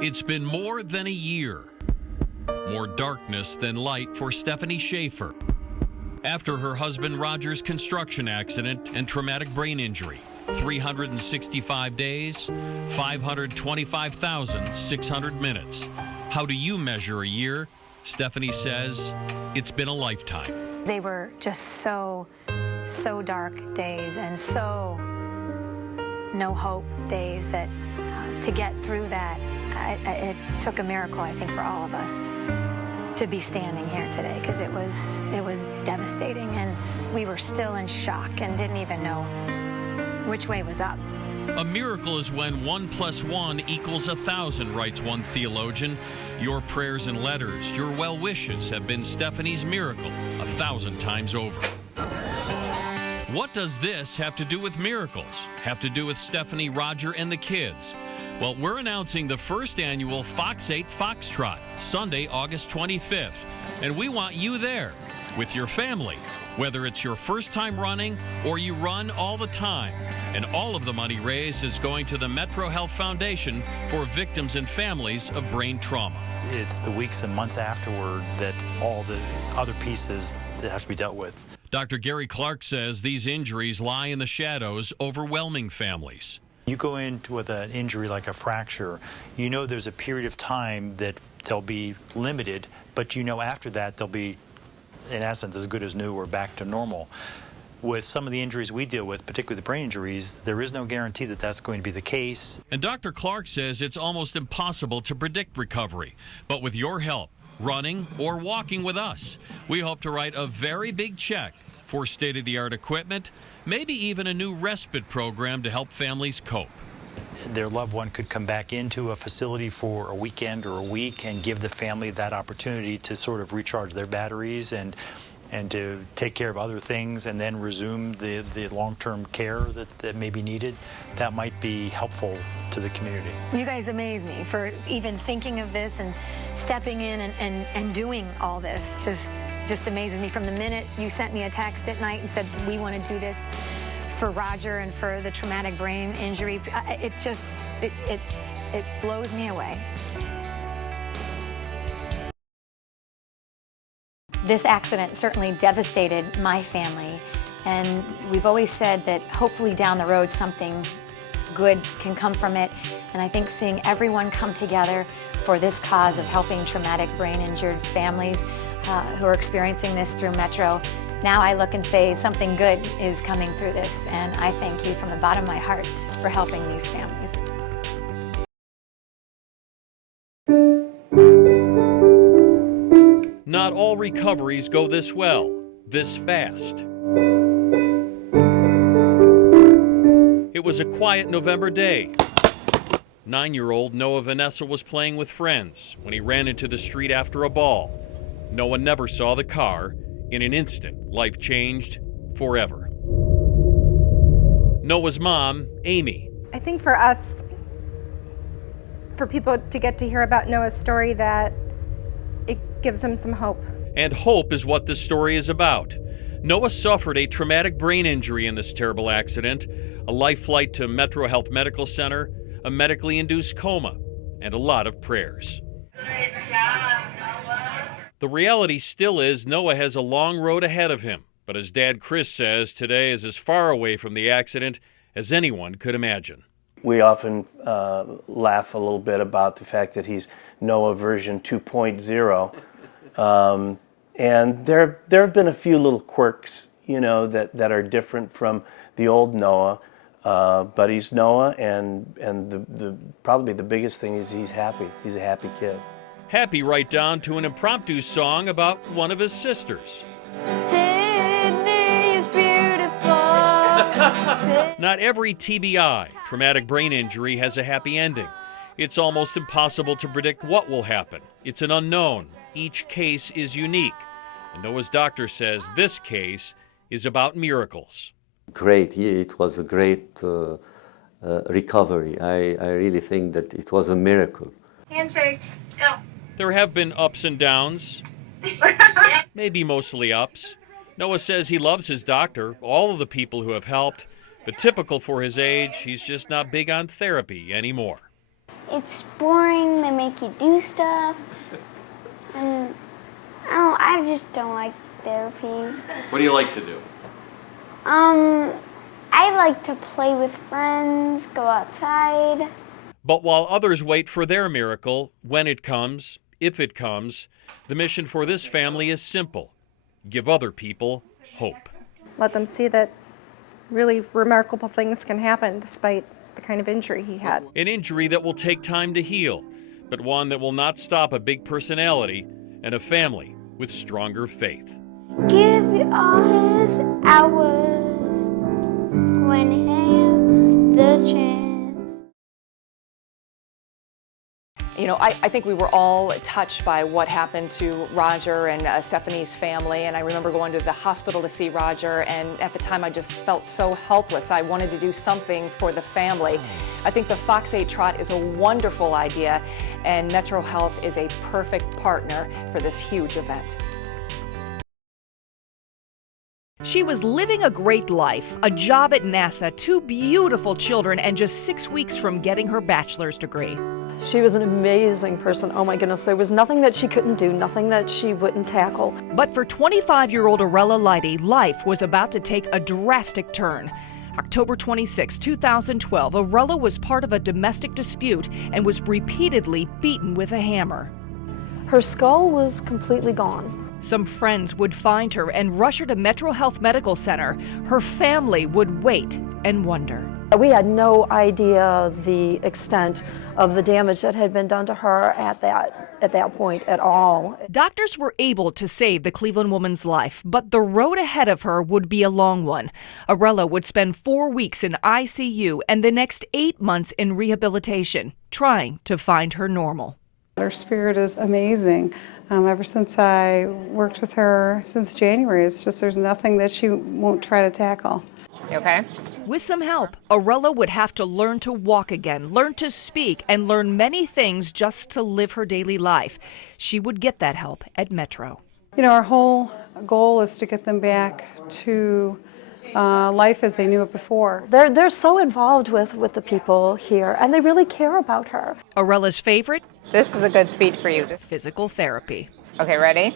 It's been more than a year. More darkness than light for Stephanie Schaefer. After her husband Roger's construction accident and traumatic brain injury, 365 days, 525,600 minutes. How do you measure a year? Stephanie says it's been a lifetime. They were just so dark days and so no hope days that to get through that, it took a miracle, I think, for all of us to be standing here today, because it was devastating, and we were still in shock and didn't even know which way was up. A miracle is when 1 + 1 = 1,000, writes one theologian. Your prayers and letters, your well wishes have been Stephanie's miracle 1,000 times over. What does this have to do with miracles? Have to do with Stephanie, Roger, and the kids? Well, we're announcing the first annual Fox 8 Foxtrot, Sunday, August 25th. And we want you there with your family, whether it's your first time running or you run all the time. And all of the money raised is going to the Metro Health Foundation for victims and families of brain trauma. It's the weeks and months afterward that all the other pieces that have to be dealt with. Dr. Gary Clark says these injuries lie in the shadows, overwhelming families. You go in with an injury like a fracture, you know there's a period of time that they'll be limited, but you know after that they'll be, in essence, as good as new or back to normal. With some of the injuries we deal with, particularly the brain injuries, there is no guarantee that that's going to be the case. And Dr. Clark says it's almost impossible to predict recovery. But with your help, running or walking with us, we hope to write a very big check for state-of-the-art equipment, maybe even a new respite program to help families cope. Their loved one could come back into a facility for a weekend or a week and give the family that opportunity to sort of recharge their batteries and to take care of other things and then resume the long-term care that may be needed. That might be helpful to the community. You guys amaze me for even thinking of this and stepping in and doing all this. Just amazes me. From the minute you sent me a text at night and said, we want to do this for Roger and for the traumatic brain injury, it blows me away. This accident certainly devastated my family, and we've always said that hopefully down the road something good can come from it. And I think seeing everyone come together for this cause of helping traumatic brain injured families who are experiencing this through Metro, now I look and say something good is coming through this, and I thank you from the bottom of my heart for helping these families. Not all recoveries go this well, this fast. It was a quiet November day. 9-year-old Noah Vanessa was playing with friends when he ran into the street after a ball. Noah never saw the car. In an instant, life changed forever. Noah's mom, Amy. I think for us, for people to get to hear about Noah's story, that it gives them some hope. And hope is what this story is about. Noah suffered a traumatic brain injury in this terrible accident, a life flight to Metro Health Medical Center, a medically induced coma, and a lot of prayers. Good job, Noah. The reality still is Noah has a long road ahead of him, but as Dad Chris says, today is as far away from the accident as anyone could imagine. We often laugh a little bit about the fact that he's Noah version 2.0. And there have been a few little quirks, you know, that are different from the old Noah. But he's Noah, and probably the biggest thing is he's happy. He's a happy kid. Happy right down to an impromptu song about one of his sisters. Sydney is beautiful. Not every TBI, traumatic brain injury, has a happy ending. It's almost impossible to predict what will happen. It's an unknown. Each case is unique. And Noah's doctor says this case is about miracles. Great. It was a great recovery. I really think that it was a miracle. Handshake, go. There have been ups and downs, maybe mostly ups. Noah says he loves his doctor, all of the people who have helped, but typical for his age, he's just not big on therapy anymore. it's boring. They make you do stuff. And I just don't like therapy. What do you like to do? I like to play with friends, go outside. But while others wait for their miracle, when it comes, if it comes, the mission for this family is simple: give other people hope. Let them see that really remarkable things can happen despite the kind of injury he had. An injury that will take time to heal, but one that will not stop a big personality and a family with stronger faith. Give all his hours when he has the chance. You know, I think we were all touched by what happened to Roger and Stephanie's family. And I remember going to the hospital to see Roger, and at the time I just felt so helpless. I wanted to do something for the family. I think the Fox8 is a wonderful idea, and Metro Health is a perfect partner for this huge event. She was living a great life, a job at NASA, 2 beautiful children, and just 6 weeks from getting her bachelor's degree. She was an amazing person. Oh my goodness, there was nothing that she couldn't do, nothing that she wouldn't tackle. But for 25-year-old Arella Leidy, life was about to take a drastic turn. October 26, 2012, Arella was part of a domestic dispute and was repeatedly beaten with a hammer. Her skull was completely gone. Some friends would find her and rush her to Metro Health Medical Center. Her family would wait and wonder. We had no idea the extent of the damage that had been done to her at that point at all. Doctors were able to save the Cleveland woman's life, but the road ahead of her would be a long one. Arella would spend 4 weeks in ICU and the next 8 months in rehabilitation, trying to find her normal. Her spirit is amazing. Ever since I worked with her since January, it's just there's nothing that she won't try to tackle. You okay? With some help, Arella would have to learn to walk again, learn to speak, and learn many things just to live her daily life. She would get that help at Metro. You know, our whole goal is to get them back to life as they knew it before. They're so involved with the people here, and they really care about her. Arella's favorite? This is a good speech for you. Physical therapy. Okay, ready?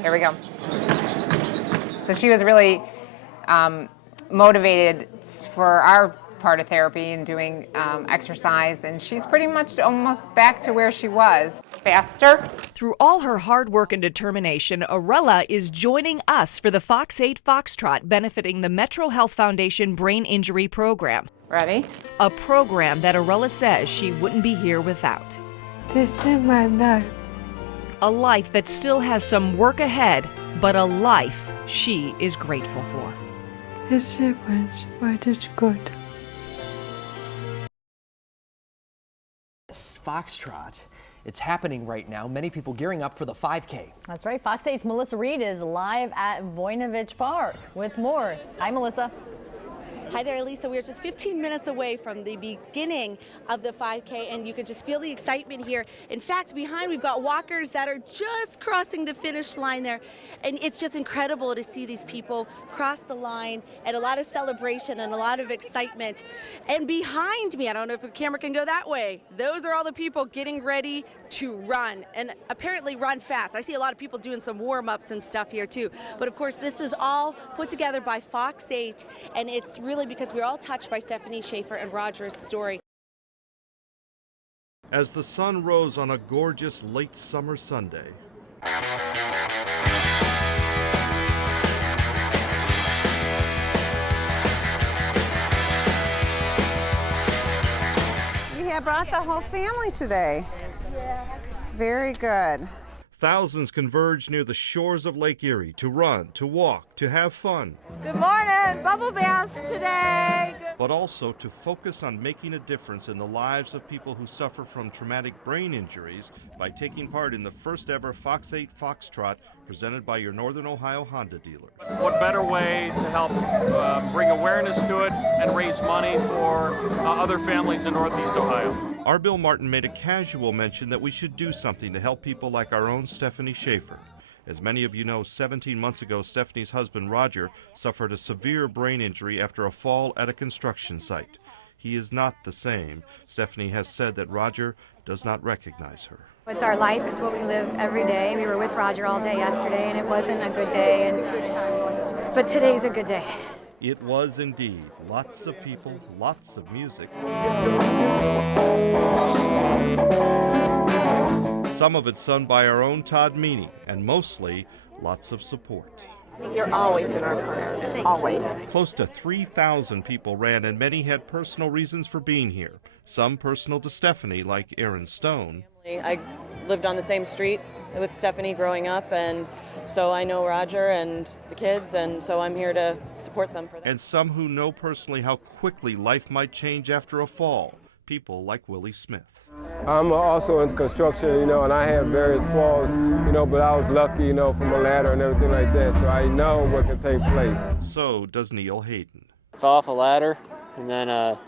Here we go. So she was really motivated for our part of therapy and doing exercise, and she's pretty much almost back to where she was. Faster. Through all her hard work and determination, Arella is joining us for the Fox8 Foxtrot, benefiting the Metro Health Foundation Brain Injury Program. Ready? A program that Arella says she wouldn't be here without. This is my life. A life that still has some work ahead, but a life she is grateful for. It's different, but it's good. Foxtrot. It's happening right now. Many people gearing up for the 5K. That's right. Fox 8's Melissa Reed is live at Voinovich Park with more. Hi, Melissa. Hi there, Lisa. We're just 15 minutes away from the beginning of the 5K, and you can just feel the excitement here. In fact, behind we've got walkers that are just crossing the finish line there, and it's just incredible to see these people cross the line, and a lot of celebration and a lot of excitement. And behind me, I don't know if the camera can go that way, those are all the people getting ready to run, and apparently run fast. I see a lot of people doing some warm-ups and stuff here too, but of course this is all put together by Fox 8, and it's really because we're all touched by Stephanie Schaefer and Roger's story. As the sun rose on a gorgeous late summer Sunday. You have brought the whole family today. Yeah. Very good. Thousands converged near the shores of Lake Erie to run, to walk, to have fun. Good morning, bubble baths today. But also to focus on making a difference in the lives of people who suffer from traumatic brain injuries by taking part in the first ever Fox8 Foxtrot presented by your Northern Ohio Honda dealers. What better way to help bring awareness to it and raise money for other families in Northeast Ohio? Our Bill Martin made a casual mention that we should do something to help people like our own Stephanie Schaefer. As many of you know, 17 months ago, Stephanie's husband, Roger, suffered a severe brain injury after a fall at a construction site. he is not the same. Stephanie has said that Roger does not recognize her. It's our life. It's what we live every day. We were with Roger all day yesterday, and it wasn't a good day, but today's a good day. It was indeed. Lots of people, lots of music. Some of it sung by our own Todd Meany, and mostly lots of support. You're always in our prayers, always. Close to 3,000 people ran, and many had personal reasons for being here. Some personal to Stephanie, like Aaron Stone. I lived on the same street with Stephanie growing up, and so I know Roger and the kids, and so I'm here to support them for that. And some who know personally how quickly life might change after a fall. People like Willie Smith. I'm also in construction, and I had various falls, but I was lucky, from a ladder and everything like that, so I know what can take place. So does Neil Hayden. Fell off a ladder, and then for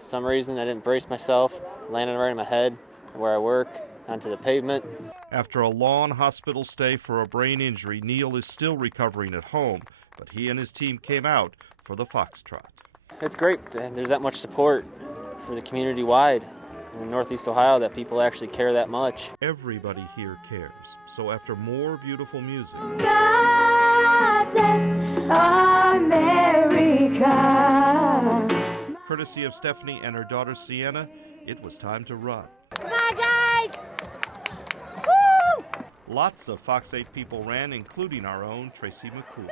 some reason I didn't brace myself, landed right in my head where I work, onto the pavement. After a long hospital stay for a brain injury, Neil is still recovering at home, but he and his team came out for the Foxtrot. It's great. There's that much support for the community wide in Northeast Ohio that people actually care that much. Everybody here cares. So after more beautiful music, God bless America. Courtesy of Stephanie and her daughter Sienna, it was time to run. Come on, guys! Woo! Lots of Fox 8 people ran, including our own Tracy McCool.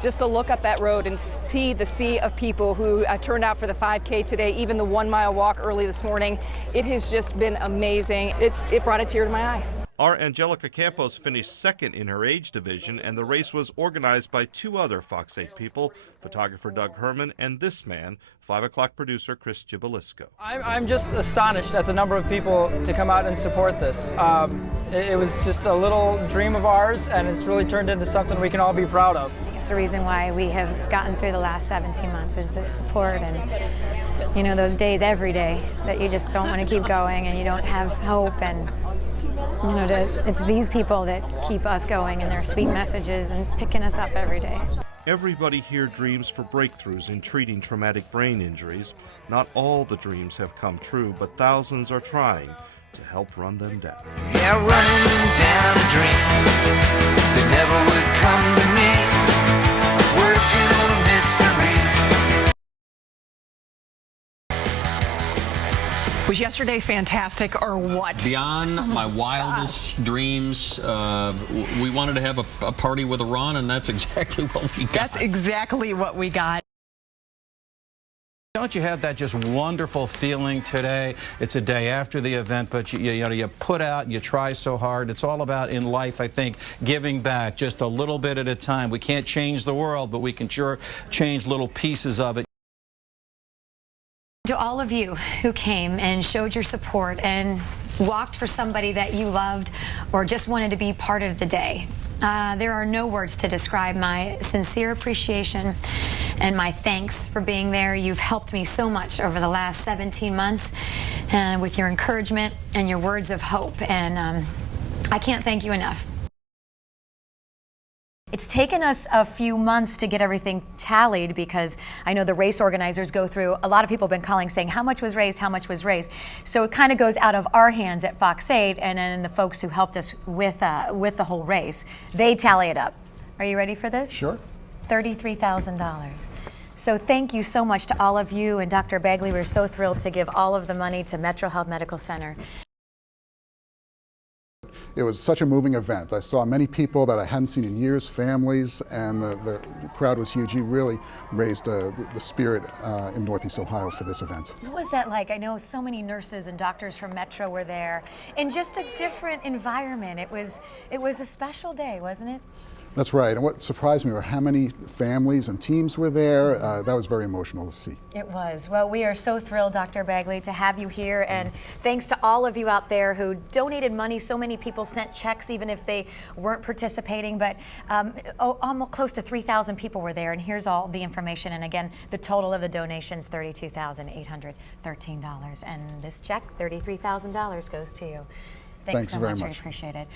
Just to look up that road and see the sea of people who turned out for the 5K today, even the 1 mile walk early this morning, it has just been amazing. It brought a tear to my eye. Our Angelica Campos finished second in her age division, and the race was organized by two other Fox 8 people, photographer Doug Herman and this man, 5 o'clock producer Chris Gibalisco. I'm just astonished at the number of people to come out and support this. It was just a little dream of ours, and it's really turned into something we can all be proud of. It's the reason why we have gotten through the last 17 months is this support and, those days every day that you just don't want to keep going and you don't have hope and, it's these people that keep us going and their sweet messages and picking us up every day. Everybody here dreams for breakthroughs in treating traumatic brain injuries. Not all the dreams have come true, but thousands are trying to help run them down. Yeah, running down a dream that never would come to me. Working on a mystery. Was yesterday fantastic or what? Beyond my wildest dreams, we wanted to have a party with a run, and that's exactly what we got. That's exactly what we got. Don't you have that just wonderful feeling today? It's a day after the event, but you put out, you try so hard. It's all about, in life, I think, giving back just a little bit at a time. We can't change the world, but we can sure change little pieces of it. To all of you who came and showed your support and walked for somebody that you loved or just wanted to be part of the day, there are no words to describe my sincere appreciation and my thanks for being there. You've helped me so much over the last 17 months with your encouragement and your words of hope, and I can't thank you enough. It's taken us a few months to get everything tallied because I know the race organizers go through, a lot of people have been calling saying how much was raised, how much was raised. So it kind of goes out of our hands at Fox 8 and then the folks who helped us with the whole race, they tally it up. Are you ready for this? Sure. $33,000. So thank you so much to all of you and Dr. Bagley. We're so thrilled to give all of the money to Metro Health Medical Center. It was such a moving event. I saw many people that I hadn't seen in years, families, and the crowd was huge. You really raised the spirit in Northeast Ohio for this event. What was that like? I know so many nurses and doctors from Metro were there in just a different environment. It was a special day, wasn't it? That's right, and what surprised me were how many families and teams were there. That was very emotional to see. It was. Well, we are so thrilled, Dr. Bagley, to have you here, and thanks to all of you out there who donated money. So many people sent checks even if they weren't participating, but almost close to 3,000 people were there, and here's all the information. And again, the total of the donations, $32,813, and this check, $33,000, goes to you. Thanks so very much. much. We appreciate it.